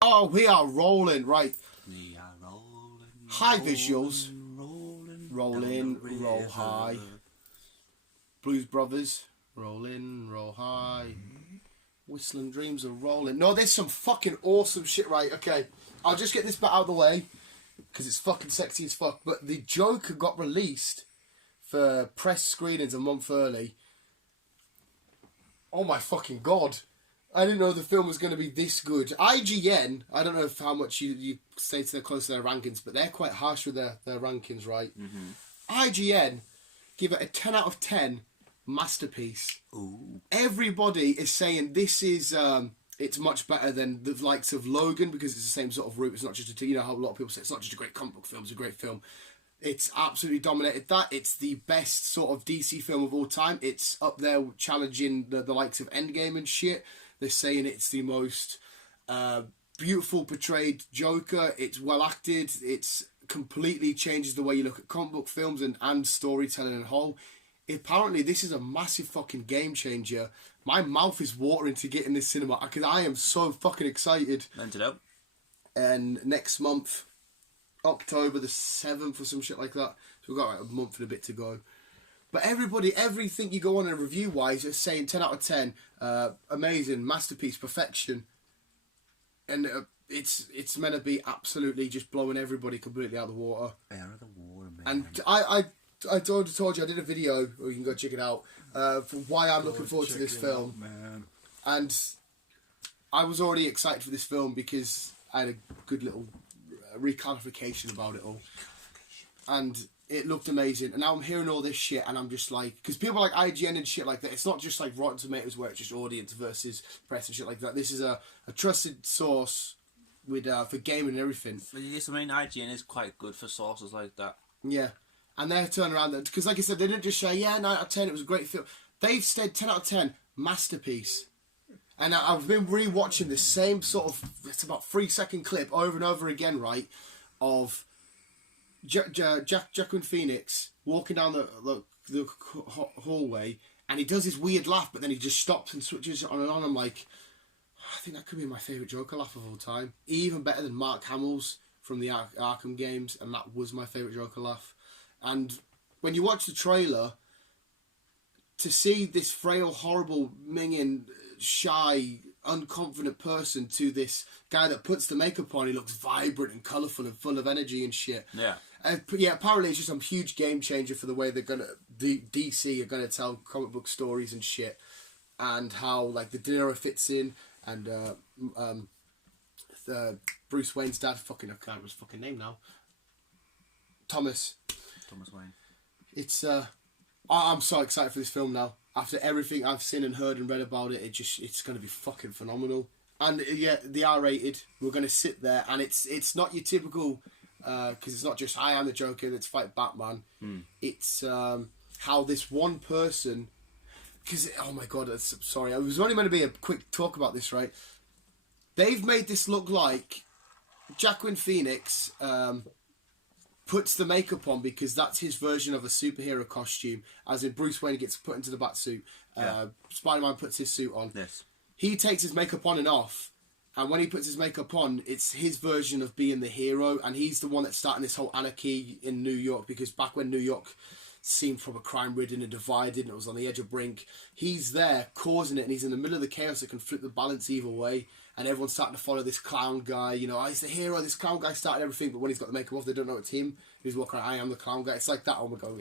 Oh, we are rolling, right. We are rolling. High visuals. Roll in, roll high. Blues Brothers. Roll in, roll high. Whistling Dreams are rolling. No, there's some fucking awesome shit, right? Okay, I'll just get this bit out of the way because it's fucking sexy as fuck. But the Joker got released for press screenings a month early. Oh my fucking god. I didn't know the film was going to be this good. IGN, I don't know how much you say to their close to their rankings, but they're quite harsh with their rankings, right? Mm-hmm. IGN give it a 10 out of 10 masterpiece. Ooh. Everybody is saying this is it's much better than the likes of Logan because it's the same sort of route. It's not just you know how a lot of people say it's not just a great comic book film, it's a great film. It's absolutely dominated that. It's the best sort of DC film of all time. It's up there challenging the likes of Endgame and shit. They're saying it's the most beautiful portrayed Joker. It's well acted. It's completely changes the way you look at comic book films and storytelling in whole. Apparently, this is a massive fucking game changer. My mouth is watering to get in this cinema because I am so fucking excited. Lent it up. And next month, October the 7th or some shit like that. So we've got like a month and a bit to go. But everything you go on in review-wise is saying 10 out of 10, amazing, masterpiece, perfection. And it's meant to be absolutely just blowing everybody completely out of the water. Out of the water, man. And I told you I did a video, or you can go check it out, for why I'm looking forward to this film. Man. And I was already excited for this film because I had a good little reclarification about it all. And it looked amazing. And now I'm hearing all this shit and I'm just like... Because people like IGN and shit like that, it's not just like Rotten Tomatoes where it's just audience versus press and shit like that. This is a trusted source with for gaming and everything. Yes, I mean, IGN is quite good for sources like that. Yeah. And they're turning around... Because like I said, they didn't just say, yeah, 9 out of 10, it was a great film. They've said 10 out of 10, masterpiece. And I've been re-watching the same sort of... It's about 3-second clip over and over again, right? Of... Joaquin Phoenix walking down the hallway and he does his weird laugh, but then he just stops and switches it on and on. I'm like, I think that could be my favourite Joker laugh of all time. Even better than Mark Hamill's from the Arkham games, and that was my favourite Joker laugh. And when you watch the trailer, to see this frail, horrible, minging, shy, unconfident person to this guy that puts the makeup on, he looks vibrant and colourful and full of energy and shit. Yeah. Yeah, apparently it's just some huge game changer for the way they're gonna DC are gonna tell comic book stories and shit, and how like the De Niro fits in, and Bruce Wayne's dad, I can't remember his fucking name now. Thomas Wayne. It's I'm so excited for this film now. After everything I've seen and heard and read about it, it's gonna be fucking phenomenal. And yeah, the R-rated, we're gonna sit there, and it's not your typical. Because it's not just I am the Joker, let's fight Batman. It's how this one person... Because, oh my god, sorry, it was only meant to be a quick talk about this, right? They've made this look like Joaquin Phoenix puts the makeup on because that's his version of a superhero costume, as in Bruce Wayne gets put into the Batsuit. Spider-Man puts his suit on. Yes. He takes his makeup on and off. And when he puts his makeup on, it's his version of being the hero. And he's the one that's starting this whole anarchy in New York. Because back when New York seemed from a crime-ridden and divided and it was on the edge of brink, he's there causing it. And he's in the middle of the chaos that can flip the balance either way. And everyone's starting to follow this clown guy. You know, oh, he's the hero. This clown guy started everything. But when he's got the makeup off, they don't know it's him. He's walking around, I am the clown guy. It's like that. Oh my god.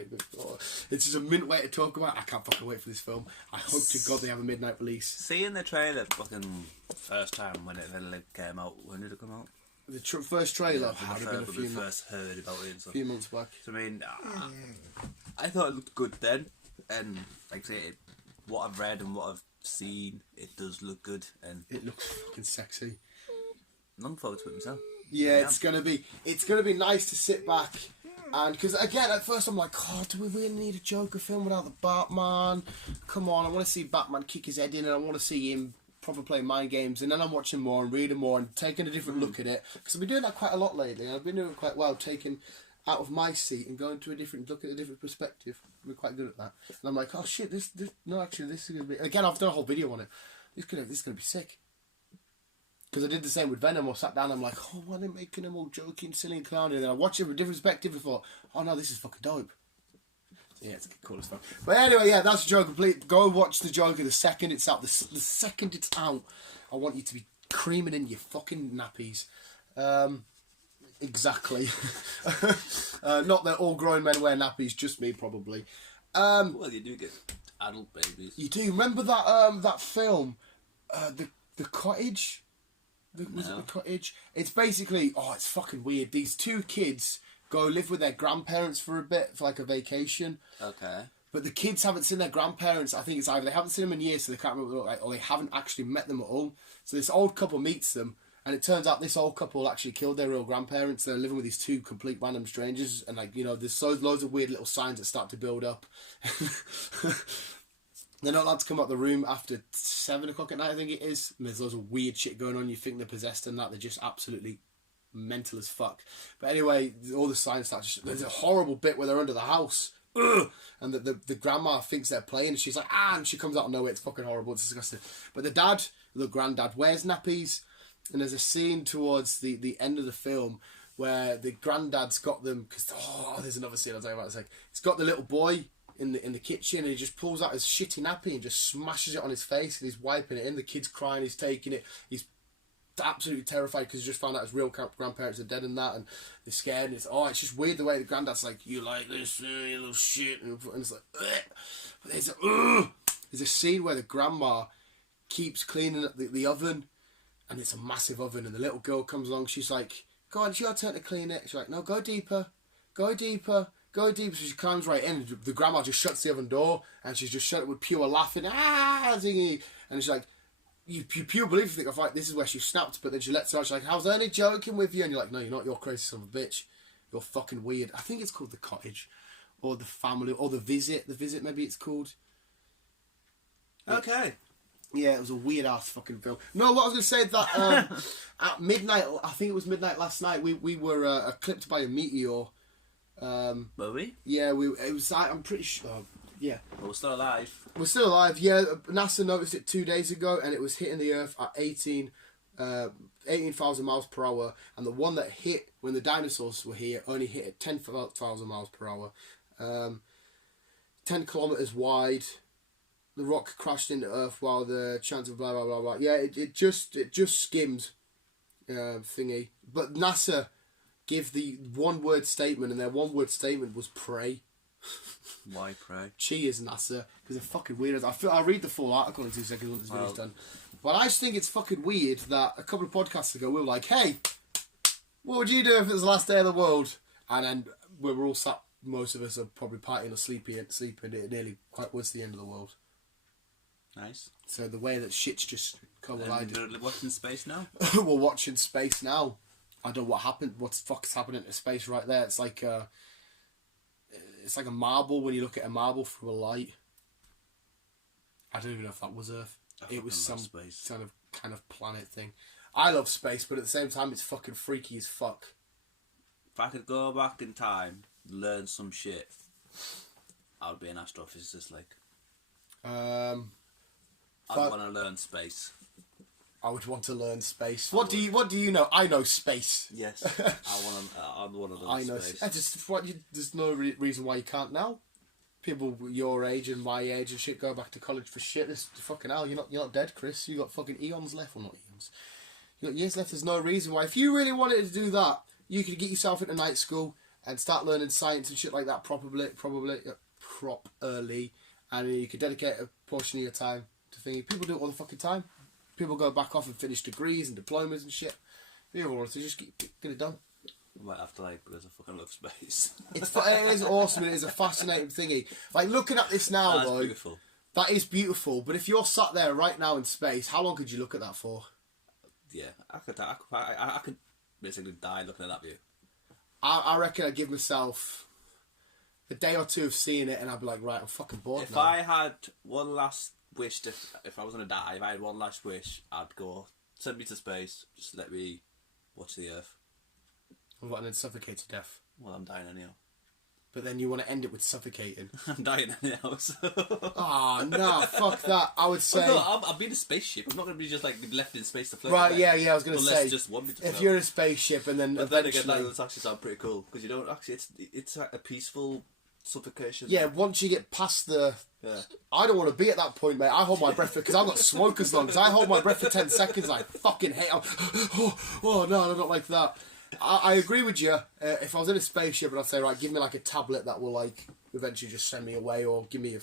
It's just a mint way to talk about. I can't fucking wait for this film. I hope to God they have a midnight release. Seeing the trailer fucking first time when it came out, when did it come out? The first trailer? Yeah, we first heard about it and stuff. A few months back. So, I mean, I thought it looked good then. And like I say, what I've read and what I've seen, it does look good. And it looks fucking sexy. I'm looking forward to it myself. Yeah, it's gonna be nice to sit back, and because again at first I'm like, oh, do we really need a Joker film without the Batman? Come on, I want to see Batman kick his head in, and I want to see him proper playing mind games. And then I'm watching more and reading more and taking a different look at it, because I've been doing that quite a lot lately. I've been doing it quite well, taking out of my seat and go into look at a different perspective. We're quite good at that. And I'm like, oh shit, this is gonna be. Again, I've done a whole video on it. This is gonna be sick. Because I did the same with Venom. I sat down, I'm like, oh, why are they making them all joking, silly and clowny? And then I watched it from a different perspective and thought, oh no, this is fucking dope. So, yeah, it's cool as fuck. But anyway, yeah, that's the Joker. Complete. Go watch the Joker the second it's out. The second it's out, I want you to be creaming in your fucking nappies. Exactly. Not that all grown men wear nappies, just me probably. Well, you do get adult babies. You do. Remember that film, the Cottage? Was it The Cottage? It's basically, it's fucking weird. These two kids go live with their grandparents for a bit, for like a vacation. Okay. But the kids haven't seen their grandparents. I think it's either they haven't seen them in years, so they can't remember what they look like, or they haven't actually met them at all. So this old couple meets them, and it turns out this old couple actually killed their real grandparents. They're living with these two complete random strangers, and there's loads of weird little signs that start to build up. They're not allowed to come out the room after 7 o'clock at night, I think it is. And there's loads of weird shit going on. You think they're possessed and that. They're just absolutely mental as fuck. But anyway, all the signs start to... There's a horrible bit where they're under the house. Ugh! And the grandma thinks they're playing. And she's like, and she comes out of nowhere. It's fucking horrible. It's disgusting. But the granddad, wears nappies. And there's a scene towards the end of the film where the granddad's got them... there's another scene I'll tell you about in a sec. He's got the little boy in the kitchen, and he just pulls out his shitty nappy and just smashes it on his face, and he's wiping it in. The kid's crying, he's taking it. He's absolutely terrified because he just found out his real grandparents are dead and that, and they're scared. And it's just weird the way the granddad's like, you like this, you little shit, and it's like, ugh. But there's a scene where the grandma keeps cleaning up the oven, and it's a massive oven, and the little girl comes along. She's like, go on, it's your turn to clean it. She's like, no, go deeper, go deeper. Go deep, so she climbs right in. The grandma just shuts the oven door, and she's just shut it with pure laughing. Thingy. And she's like, you pure believe, you think, I like, this is where she snapped, but then she lets her out. She's like, I was only joking with you. And you're like, no, you're not. You're crazy son of a bitch. You're fucking weird. I think it's called The Cottage, or The Family, or The Visit. The Visit, maybe it's called. Okay. Yeah, it was a weird ass fucking film. No, what I was going to say is that at midnight, I think it was midnight last night, we were eclipsed by a meteor. Were we? Yeah, it was. I'm pretty sure. Yeah. But we're still alive. We're still alive. Yeah, NASA noticed it 2 days ago, and it was hitting the Earth at 18,000 miles per hour. And the one that hit when the dinosaurs were here only hit at 10,000 miles per hour. 10 kilometers wide. The rock crashed into Earth while the chance of blah blah blah blah. Yeah, it just skimmed thingy. But NASA give the one-word statement, and their one-word statement was pray. Why pray? Cheers, NASA, because they're fucking weirdos. I'll read the full article in 2 seconds once this video's done. But I just think it's fucking weird that a couple of podcasts ago we were like, hey, what would you do if it was the last day of the world? And then we were all sat, most of us are probably partying or sleeping. It nearly quite was the end of the world. Nice. So the way that shit's just collided. We're watching space now? We're watching space now. I don't know what happened. What the fuck's happening to space right there? It's like a marble when you look at a marble through a light. I don't even know if that was Earth. It was some kind of planet thing. I love space, but at the same time, it's fucking freaky as fuck. If I could go back in time, learn some shit, I would be an astrophysicist. I'd want to learn space. I would want to learn space. What do you know? I know space. Yes, I want to learn space. There's no reason why you can't now. People your age and my age and shit go back to college for shit. This fucking hell. You're not dead, Chris. You got fucking eons left. Well, not eons. You got years left. There's no reason why. If you really wanted to do that, you could get yourself into night school and start learning science and shit like that properly, and you could dedicate a portion of your time to thinking. People do it all the fucking time. People go back off and finish degrees and diplomas and shit. People want to just get it done. I might have to because I fucking love space. It is awesome. It is a fascinating thingy. Like looking at this now, that's though. Beautiful. That is beautiful. But if you're sat there right now in space, how long could you look at that for? Yeah, I could basically die looking at that view. I reckon I'd give myself a day or two of seeing it, and I'd be like, right, I'm fucking bored if now. I had one last wish, if I was going to die, if I had one last wish, I'd go, send me to space, just let me watch the Earth. What, and then suffocate to death? Well, I'm dying anyhow. But then you want to end it with suffocating. I'm dying anyhow, so... Oh, no, fuck that. I would say... Well, no, I'll be in a spaceship. I'm not going to be just, like, left in space to float Right, away. yeah, I was going to say... Unless just want me to float. If you're in a spaceship and then But eventually... then again, that actually sound pretty cool. Because you don't actually... It's like a peaceful suffocation. Yeah, once you get past the... Yeah. I don't want to be at that point, mate. I hold my breath because I've got smoker's lungs. I hold my breath for 10 seconds. I fucking hate it. Oh, no, I don't like that. I agree with you. If I was in a spaceship and I'd say, right, give me like a tablet that will like eventually just send me away, or give me a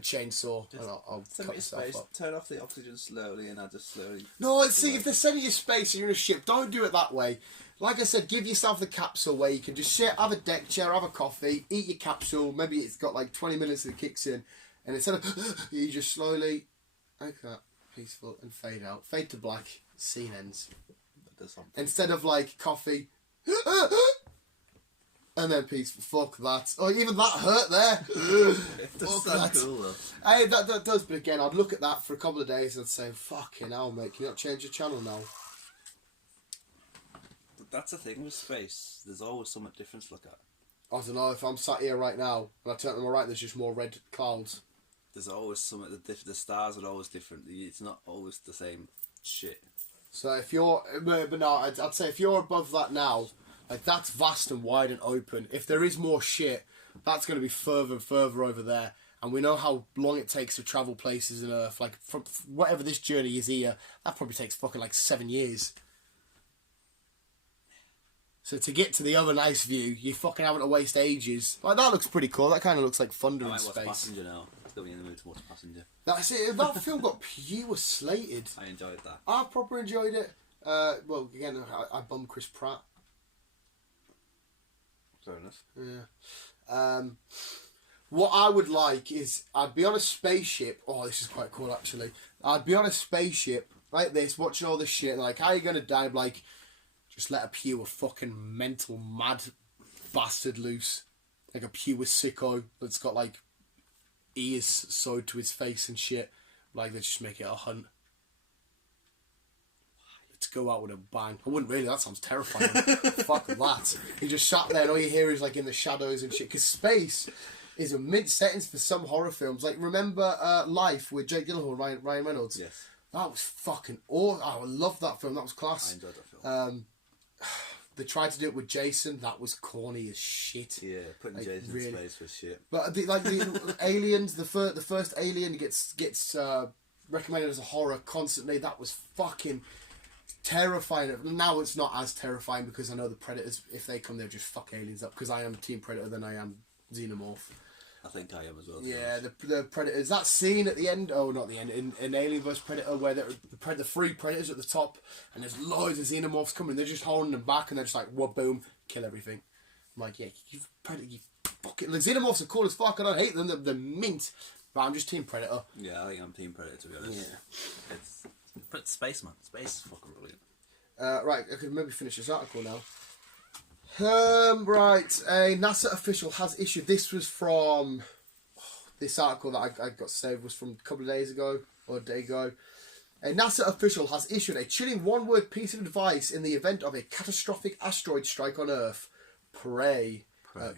chainsaw, and I'll Send cut me to myself space, up. turn off the oxygen slowly, and I just slowly... No, see, if they're sending you space and you're in a ship, don't do it that way. Like I said, give yourself the capsule where you can just sit, have a deck chair, have a coffee, eat your capsule. Maybe it's got like 20 minutes that it kicks in, and instead of you just slowly like that, peaceful, and fade out, fade to black, scene ends. Instead of like coffee, and then peaceful. Fuck that. Oh, even that hurt there. It does Fuck sound that. cool though. Hey, that does. But again, I'd look at that for a couple of days and I'd say, "Fucking hell, mate, can you not change your channel now?" But that's the thing with space. There's always something different to look at. I don't know if I'm sat here right now and I turn to my right, there's just more red clouds. There's always something. The stars are always different. It's not always the same shit. So if you're, but no, I'd say if you're above that now, like that's vast and wide and open. If there is more shit, that's going to be further and further over there. And we know how long it takes to travel places in Earth. Like from whatever this journey is here, that probably takes fucking like 7 years. So to get to the other nice view, you're fucking having to waste ages. Like that looks pretty cool. That kind of looks like thunder in I might space. watch Passenger now. It's got me in the mood to watch Passenger. That's it. That film got pure slated. I enjoyed that. I proper enjoyed it. Well, again, I bummed Chris Pratt. Fair enough. Yeah. What I would like is I'd be on a spaceship. Oh, this is quite cool actually. I'd be on a spaceship like this, watching all this shit. Like, how are you gonna die? Like, just let a pure fucking mental mad bastard loose, like a pure sicko that's got like ears sewed to his face and shit. Like, they just make it a hunt. Let's go out with a bang. I wouldn't really. That sounds terrifying. Fuck that. You just sat there and all you hear is like in the shadows and shit. Because space is a mid settings for some horror films. Like, remember Life with Jake Gyllenhaal and Ryan Reynolds? Yes. That was fucking awesome. I love that film. That was class. I enjoyed that film. They tried to do it with Jason. That was corny as shit. Yeah, putting like, Jason in space was shit. But the aliens, the first alien gets recommended as a horror constantly. That was fucking terrifying. Now it's not as terrifying because I know the Predators, if they come, they'll just fuck aliens up. Because I am Team Predator than I am Xenomorph. I think I am as well. Yeah, the Predators. That scene at the end, oh, not the end, in Alien vs Predator, where the three Predators at the top, and there's loads of Xenomorphs coming, they're just holding them back, and they're just like, whoa, boom, kill everything. I'm like, yeah, you Predator, you fucking... The Xenomorphs are cool as fuck, I don't hate them, they're mint, but I'm just Team Predator. Yeah, I think I'm Team Predator, to be honest. Yeah. It's space, man. Space is fucking brilliant. Right, I could maybe finish this article now. Right, a NASA official has issued. This was from this article that I got saved was from a couple of days ago or a day ago. A NASA official has issued a chilling one-word piece of advice in the event of a catastrophic asteroid strike on Earth. Pray.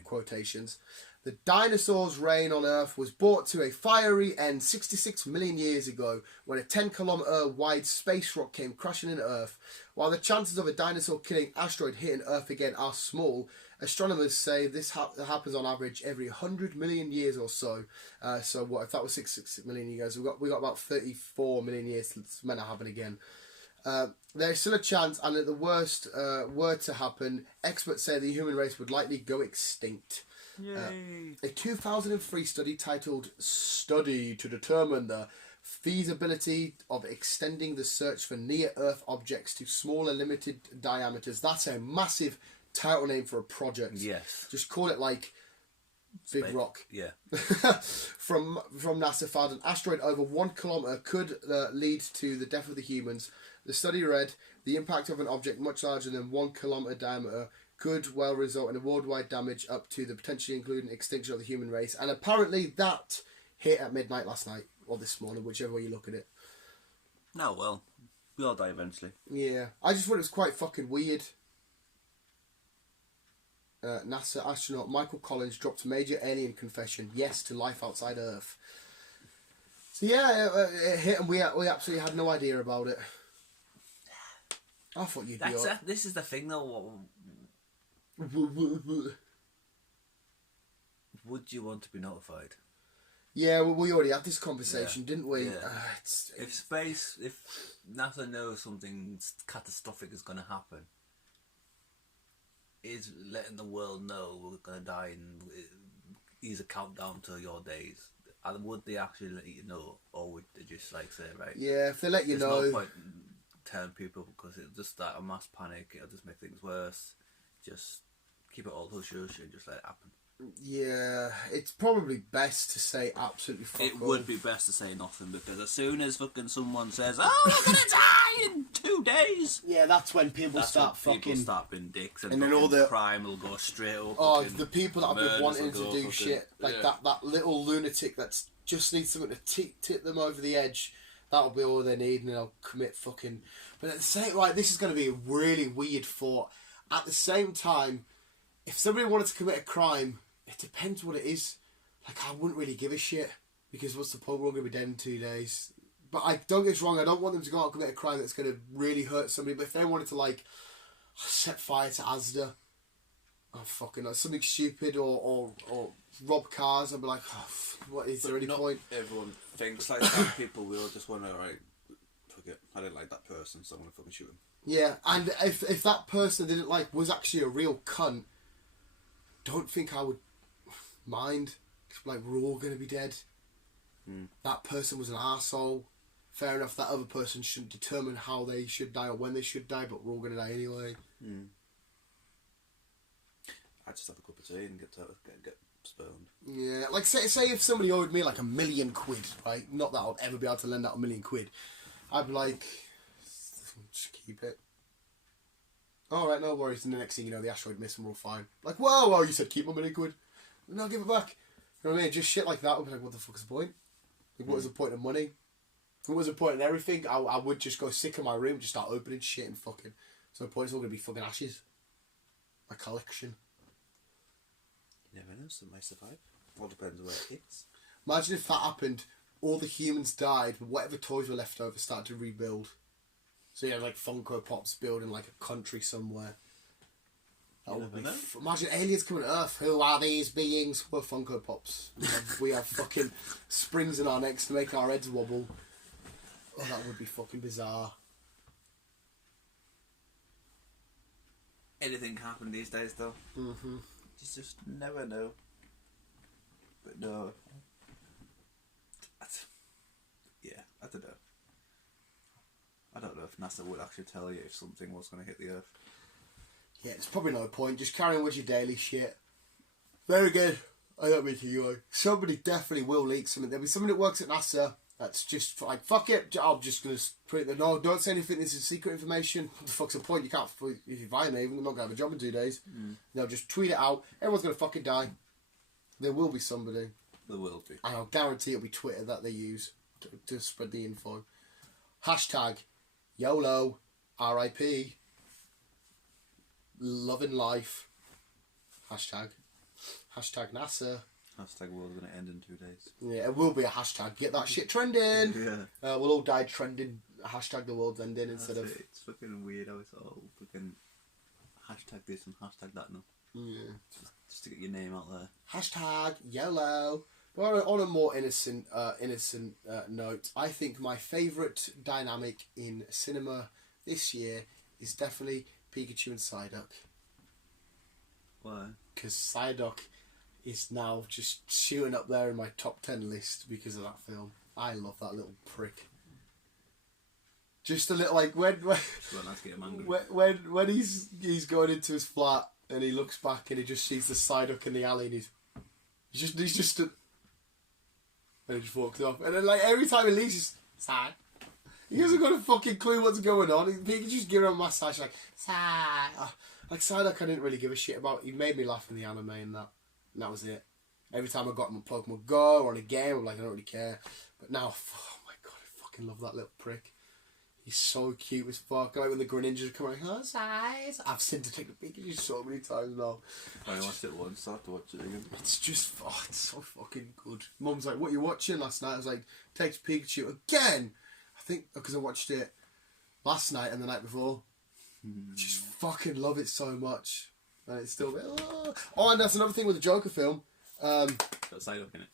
Quotations. The dinosaurs' reign on Earth was brought to a fiery end 66 million years ago when a 10-kilometre wide space rock came crashing into Earth. While the chances of a dinosaur-killing asteroid hitting Earth again are small, astronomers say this happens on average every 100 million years or so. So what if that was 66 million years? We got about 34 million years till it's meant to happen again. There's still a chance, and if the worst were to happen, experts say the human race would likely go extinct. A 2003 study titled Study to Determine the Feasibility of Extending the Search for Near-Earth Objects to Smaller Limited Diameters. That's a massive title name for a project. Yes. Just call it like Big Rock. Yeah. From NASA found an asteroid over 1 kilometre could lead to the death of the humans. The study read, the impact of an object much larger than 1 kilometre diameter could well result in a worldwide damage up to the potentially including extinction of the human race. And apparently that hit at midnight last night, or this morning, whichever way you look at it. No, well, we all die eventually. Yeah. I just thought it was quite fucking weird. NASA astronaut Michael Collins dropped a major alien confession. Yes to life outside Earth. So yeah, it hit, and we absolutely had no idea about it. I thought you'd be. This is the thing, though. Would you want to be notified? Yeah, well, we already had this conversation, didn't we? Yeah. If NASA knows something catastrophic is going to happen, is letting the world know we're going to die and is a countdown to your days. And would they actually let you know, or would they just like say, right? Yeah, if they let you know. There's no point telling people because it'll just start a mass panic. It'll just make things worse. Just keep it all hush hush and just let it happen. Yeah, it's probably best to say absolutely fuck It all. would be best to say nothing, because as soon as fucking someone says, "Oh, we're gonna die in 2 days," yeah, that's when people start being dicks, and then all the crime will go straight up. Oh, the people that have been wanting to do shit like yeah. that little lunatic that just needs something to tip them over the edge. That'll be all they need, and they'll commit fucking. But at the same, right, this is going to be a really weird thought. At the same time, if somebody wanted to commit a crime, it depends what it is. Like, I wouldn't really give a shit, because what's the point? We're all going to be dead in 2 days. But don't get us wrong, I don't want them to go out and commit a crime that's going to really hurt somebody. But if they wanted to, like, set fire to Asda, fucking something stupid, or rob cars, I'd be like, oh, what is there any point? Everyone thinks like that. People will just want to, right, fuck it, I didn't like that person, so I'm going to fucking shoot him. Yeah, and if that person they didn't like was actually a real cunt, don't think I would mind. Like, we're all going to be dead. That person was an arsehole. Fair enough, that other person shouldn't determine how they should die or when they should die, but we're all going to die anyway. I just have a cup of tea and get spurned. Yeah, like say if somebody owed me like £1 million, right? Not that I'll ever be able to lend out £1 million. I'd be like, just keep it. Alright, no worries. And the next thing you know, the asteroid missed and we're all fine. Like, whoa, you said keep my £1 million. No, give it back. You know what I mean? Just shit like that would be like, what the fuck's the point? Like, what was the point of money? What was the point in everything? I would just go sick in my room, just start opening shit and fucking. So the point is all going to be fucking ashes. My collection. You never know, some might survive. All depends on where it hits. Imagine if that happened, all the humans died, but whatever toys were left over started to rebuild. So you had like Funko Pops building like a country somewhere. That would be imagine aliens coming to Earth. Who are these beings? We're Funko Pops. We have fucking springs in our necks to make our heads wobble. Oh, that would be fucking bizarre. Anything can happen these days, though. You just never know. But no. I don't know. I don't know if NASA would actually tell you if something was going to hit the Earth. Yeah, it's probably no point. Just carry on with your daily shit. Very good. I don't mean to you. Somebody definitely will leak something. There'll be somebody that works at NASA that's just like, fuck it, I'm just going to put it there. No, don't say anything, this is secret information. What the fuck's the point? You can't, if you violate them, they're not going to have a job in 2 days. They'll just tweet it out. Everyone's going to fucking die. There will be somebody. There will be. And I'll guarantee it'll be Twitter that they use to spread the info. Hashtag YOLO RIP. Loving life. Hashtag NASA. Hashtag world's going to end in 2 days. Yeah, it will be a hashtag. Get that shit trending. Yeah. We'll all die trending. Hashtag the world's ending instead of... It's fucking weird how it's all fucking hashtag this and hashtag that now. Yeah. Just to get your name out there. Hashtag YOLO. But on a more innocent note, I think my favourite dynamic in cinema this year is definitely Pikachu and Psyduck. Why? Because Psyduck is now just shooting up there in my top 10 list because of that film. I love that little prick. Just a little like when he's going into his flat and he looks back and he just sees the Psyduck in the alley and he's just stood, and he just walks off, and then like every time he leaves, he's sad. He hasn't got a fucking clue what's going on. Pikachu's giving him a massage like sad. Like Psyduck, I didn't really give a shit about. He made me laugh in the anime and that was it. Every time I got him a Pokemon Go or on a game, I'm like, I don't really care. But now, oh my god, I fucking love that little prick. He's so cute as fuck. Like when the Greninjas come around, oh, size. I've seen Detective Pikachu so many times now. I watched it once, I have to watch it again. It's just, it's so fucking good. Mum's like, what are you watching last night? I was like, Detective Pikachu again. I think because I watched it last night and the night before. I just fucking love it so much. And it's still... Oh, and that's another thing with the Joker film. Got Psyduck in it.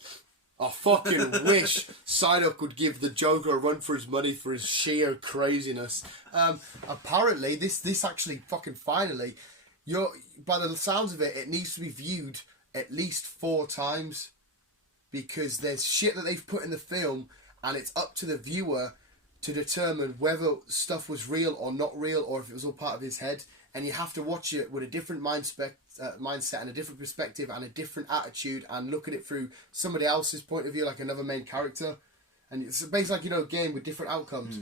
I fucking wish Psyduck would give the Joker a run for his money for his sheer craziness. Apparently, this actually fucking finally, by the sounds of it, it needs to be viewed at least 4 times because there's shit that they've put in the film and it's up to the viewer to determine whether stuff was real or not real or if it was all part of his head. And you have to watch it with a different mindset and a different perspective and a different attitude and look at it through somebody else's point of view, like another main character. And it's basically like, a game with different outcomes,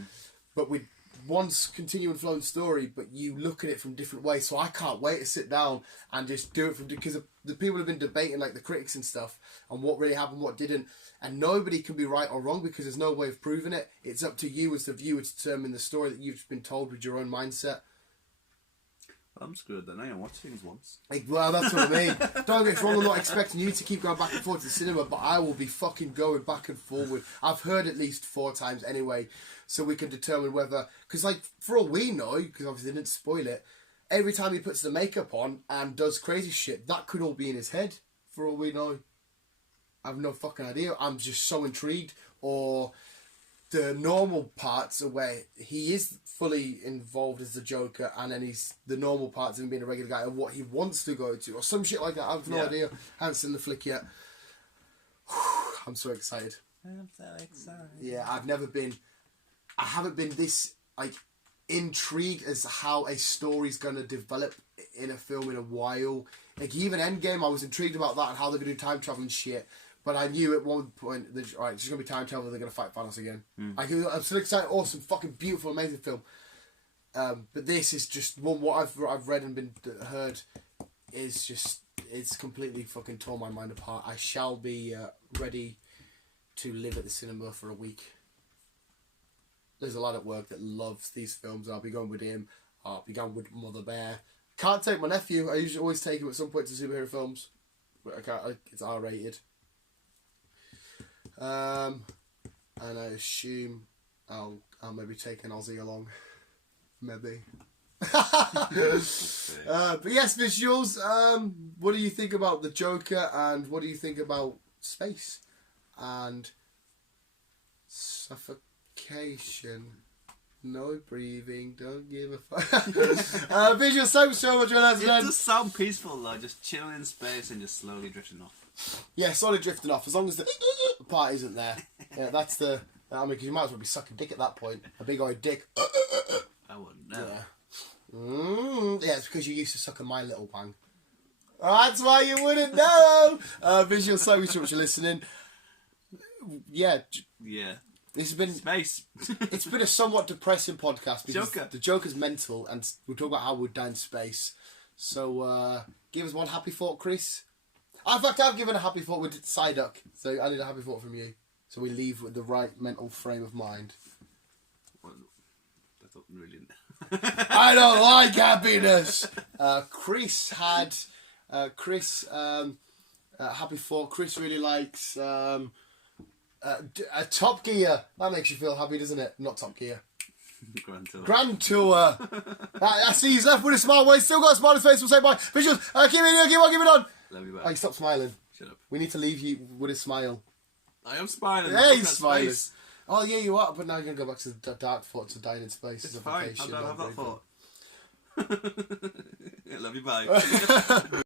but with one continuing flowing story, but you look at it from different ways. So I can't wait to sit down and just do it because the people have been debating, like the critics and stuff, on what really happened, what didn't. And nobody can be right or wrong because there's no way of proving it. It's up to you as the viewer to determine the story that you've been told with your own mindset. I'm screwed then. I watch things once. Well, that's what I mean. Don't get me wrong, I'm not expecting you to keep going back and forth to the cinema, but I will be fucking going back and forward. I've heard at least 4 times anyway, so we can determine whether... Because, like, for all we know, because obviously they didn't spoil it, every time he puts the makeup on and does crazy shit, that could all be in his head, for all we know. I have no fucking idea. I'm just so intrigued. Or... the normal parts are where he is fully involved as the Joker, and then the normal parts of him being a regular guy and what he wants to go to, or some shit like that. I have no idea. I haven't seen the flick yet. I'm so excited. I'm so excited. Yeah, I haven't been this intrigued as how a story's gonna develop in a film in a while. Like even Endgame, I was intrigued about that and how they're gonna do time travel and shit. But I knew at one point, alright, it's just going to be time travel, they're going to fight Thanos again. I'm still excited, awesome, fucking beautiful, amazing film. But this is just, what I've read and heard is just, it's completely fucking torn my mind apart. I shall be ready to live at the cinema for a week. There's a lad at work that loves these films. I'll be going with him. I'll be going with Mother Bear. Can't take my nephew. I usually always take him at some point to superhero films. But I can't, it's R-rated. And I assume I'll maybe take an Aussie along. Maybe. But yes, visuals. What do you think about the Joker, and what do you think about space and suffocation? No breathing. Don't give a fuck. Visuals. Thank you so much for that. It does sound peaceful though, just chilling in space and just slowly drifting off. Yeah, slowly drifting off. As long as the part isn't there. Yeah, that's the... I mean, because you might as well be sucking dick at that point. A big old dick. I wouldn't know. Yeah. Yeah, it's because you used to suck a My Little Wang. That's why you wouldn't know. Visual, so much for listening. Yeah. Yeah. This has been... Space. It's been a somewhat depressing podcast because Joker. The Joker's mental and we'll talk about how we're down in space. So, give us one happy thought, Chris. In fact, I've given a happy thought with Psyduck, so I need a happy thought from you. So we leave with the right mental frame of mind. Well, that's not really... I don't like happiness! Chris had... happy thought. Chris really likes... Top Gear. That makes you feel happy, doesn't it? Not Top Gear. Grand Tour. I see he's left with a smile. Well, he's still got a smile on his face. We'll say bye. Visuals. Keep it on. Love you back. Oh, stop smiling. Shut up. We need to leave you with a smile. I am smiling. Yeah, he's smiling. Oh, yeah, you are. But now you're going to go back to the dark thoughts of dying in space. It's fine. I don't have that thought. Love you, bye.